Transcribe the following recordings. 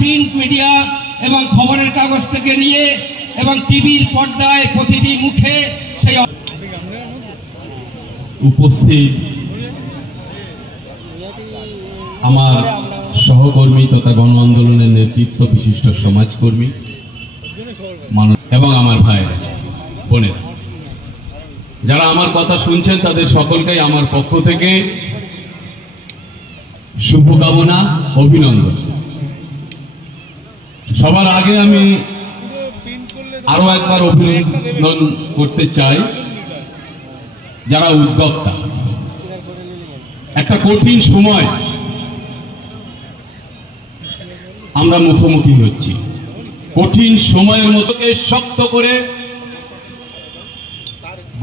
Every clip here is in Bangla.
প্রিন্ট মিডিয়া এবং খবরের কাগজ থেকে নিয়ে এবং টিভির পর্দায় প্রতিটি মুখে সেই উপস্থিত আমার সহকর্মী তথা গণ আন্দোলনের নেতৃত্ব বিশিষ্ট সমাজকর্মী এবং আমার ভাই বোনের যারা আমার কথা শুনছেন তাদের সকলকেই আমার পক্ষ থেকে শুভকামনা, অভিনন্দন। সবার আগে আমি আরো একবার অভিনন্দন করতে চাই যারা উদ্যোক্তা। একটা কঠিন সময় আমরা মুখোমুখি হচ্ছি। কঠিন সময়ের মধ্যে শক্ত করে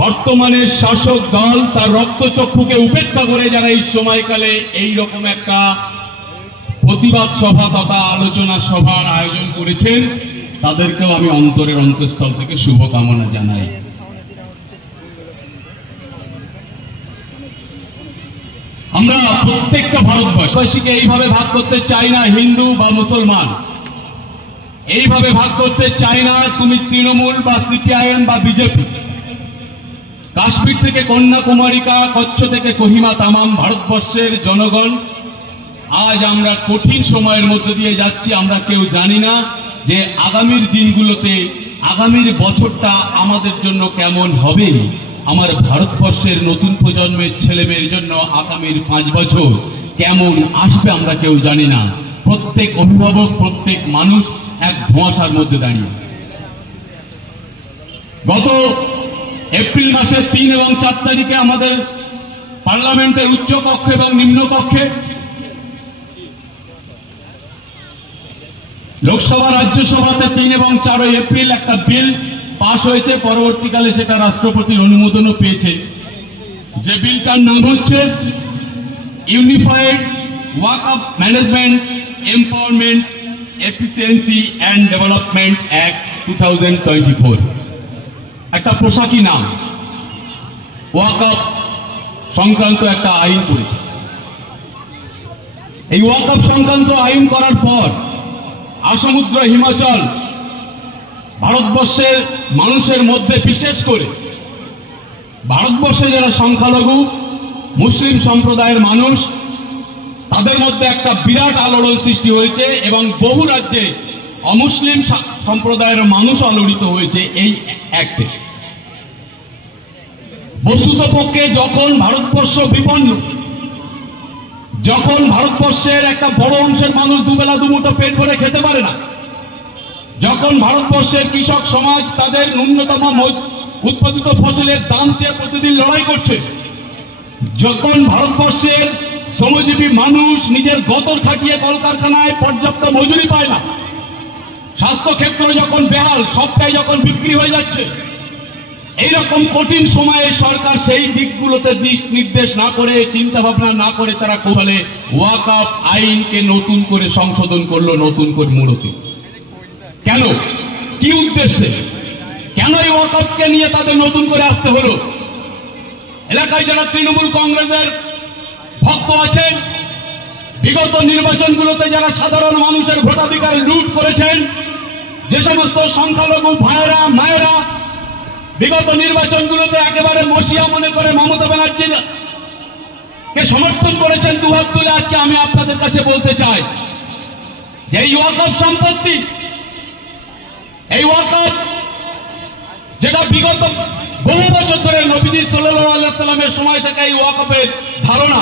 বর্তমানের শাসক দল তার রক্তচক্ষুকে উপেক্ষা করে যারা এই সময়কালে এই রকম একটা প্রতিবাদ সভা তথা আলোচনা সভার আয়োজন করেছেন তাদেরকেও আমি অন্তরের অন্তঃস্থল থেকে শুভকামনা জানাই। আমরা প্রত্যেকটা ভারতবাসীকে এইভাবে ভাগ করতে চাই না, হিন্দু বা মুসলমান এইভাবে ভাগ করতে চাই না। তুমি তৃণমূল বা সিপিআইএম বা বিজেপি, কাশ্মীর থেকে কন্যাকুমারিকা, কচ্ছ থেকে কোহিমা, তামাম ভারতবর্ষের জনগণ আজ আমরা কঠিন সময়ের মধ্য দিয়ে যাচ্ছি। আমরা কেউ জানি না যে আগামীর দিনগুলোতে আগামীর বছরটা আমাদের জন্য কেমন হবে। আমার ভারতবর্ষের নতুন প্রজন্মের ছেলেমেয়ের জন্য আগামীর 5 বছর কেমন আসবে আমরা কেউ জানি না। প্রত্যেক অভিভাবক, প্রত্যেক মানুষ এক ধোঁয়াশার মধ্যে দাঁড়িয়ে। গত এপ্রিল মাসের 3 এবং 4 তারিখে আমাদের পার্লামেন্টের উচ্চ কক্ষে এবং নিম্ন কক্ষে, লোকসভা রাজ্যসভাতে 3 এবং 4 এপ্রিল একটা বিল পাশ হয়েছে। পরবর্তীকালে সেটা রাষ্ট্রপতির অনুমোদনও পেয়েছে। যে বিলটার নাম হচ্ছে unified Waqf management, empowerment, efficiency and development act 2024। একটা পোশাকি নাম। ওয়াকফ সংক্রান্ত একটা আইন করেছে। এই ওয়াকফ সংক্রান্ত আইন করার পর আসমুদ্র হিমাচল ভারতবর্ষের মানুষের মধ্যে, বিশেষ করে ভারতবর্ষে যারা সংখ্যালঘু মুসলিম সম্প্রদায়ের মানুষ, তাদের মধ্যে একটা বিরাট আলোড়ন সৃষ্টি হয়েছে এবং বহু রাজ্যে অমুসলিম সম্প্রদায়ের মানুষ আলোড়িত হয়েছে এই অ্যাক্টে। বস্তুতপক্ষে যখন ভারতবর্ষ বিপন্ন, যখন ভারতবর্ষের একটা বড় অংশের মানুষ দুবেলা দুমুঠো পেট ভরে খেতে পারে না, যখন ভারতবর্ষের কৃষক সমাজ তাদের ন্যূনতম উৎপাদিত ফসলের দাম চেয়ে প্রতিদিন লড়াই করছে, যখন ভারতবর্ষের শ্রমজীবী মানুষ নিজের গতর খাটিয়ে কলকারখানায় পর্যাপ্ত মজুরি পায় না, স্বাস্থ্যক্ষেত্র যখন বেহাল, সবটাই যখন বিক্রি হয়ে যাচ্ছে, এইরকম কঠিন সময়ে সরকার সেই দিকগুলোতে দিক নির্দেশ না করে, চিন্তা ভাবনা না করে তারা কোথালে ওয়াকফ আইনকে নতুন করে সংশোধন করলো, নতুন করে মুড়তি। কেন, কি উদ্দেশ্যে, কেন এই ওয়াকফকে নিয়ে তাদের নতুন করে আসতে হলো? এলাকায় যারা তৃণমূল কংগ্রেসের ভক্ত আছেন, বিগত নির্বাচনগুলোতে যারা সাধারণ মানুষের ভোটাধিকার লুট করেছেন, যে সমস্ত সংখ্যালঘু ভাইয়েরা মায়েরা বিগত নির্বাচনগুলোতে একেবারে মসিয়া মনে করে মমতা ব্যানার্জিকে সমর্থন করেছেন, দুহাত তুলে আজকে আমি আপনাদের কাছে বলতে চাই যে এই ওয়াকফ সম্পত্তি, এই ওয়াকফ যেটা বিগত বহু বছর ধরে নবীজি সাল্লাল্লাহু আলাইহি সাল্লামের সময় থেকে এই ওয়াকফের ধারণা,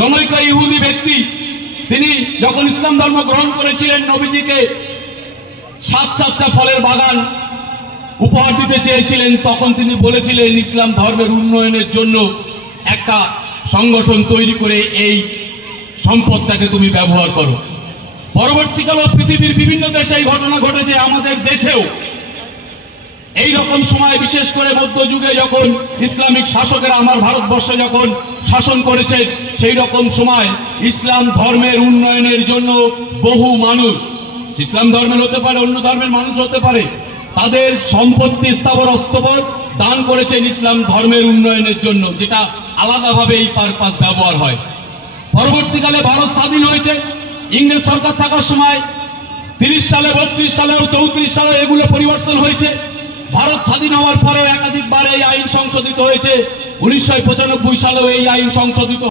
জনৈক ইহুদি ব্যক্তি তিনি যখন ইসলাম ধর্ম গ্রহণ করেছিলেন, নবীজিকে 7টা ফলের বাগান উপহার দিতে চেয়েছিলেন, তখন তিনি বলেছিলেন ইসলাম ধর্মের উন্নয়নের জন্য একটা সংগঠন তৈরি করে এই সম্পদটাকে তুমি ব্যবহার করো। পরবর্তীকালে পৃথিবীর বিভিন্ন দেশে এই ঘটনা ঘটেছে, আমাদের দেশেও এই রকম সময়, বিশেষ করে মধ্যযুগে যখন ইসলামিক শাসকেরা আমার ভারতবর্ষে যখন শাসন করেছে, সেই রকম সময় ইসলাম ধর্মের উন্নয়নের জন্য বহু মানুষ, ইসলাম ধর্মের হতে পারে, অন্য ধর্মের মানুষ হতে পারে, তাদের সম্পত্তি স্থাবর অস্থাবর দান করেছেন ইসলাম ধর্মের উন্নয়নের জন্য, যেটা আলাদাভাবে এই পারপাস ব্যবহার হয়। পরবর্তীকালে ভারত স্বাধীন হয়েছে, ইংরেজ সরকার থাকার সময় 30 সালে 32 সালে ও 34 সালে এগুলো পরিবর্তন হয়েছে। ভারত স্বাধীন হওয়ার পরেও একাধিকবার এই আইন সংশোধিত হয়েছে। 1995 সালেও এই আইন সংশোধিত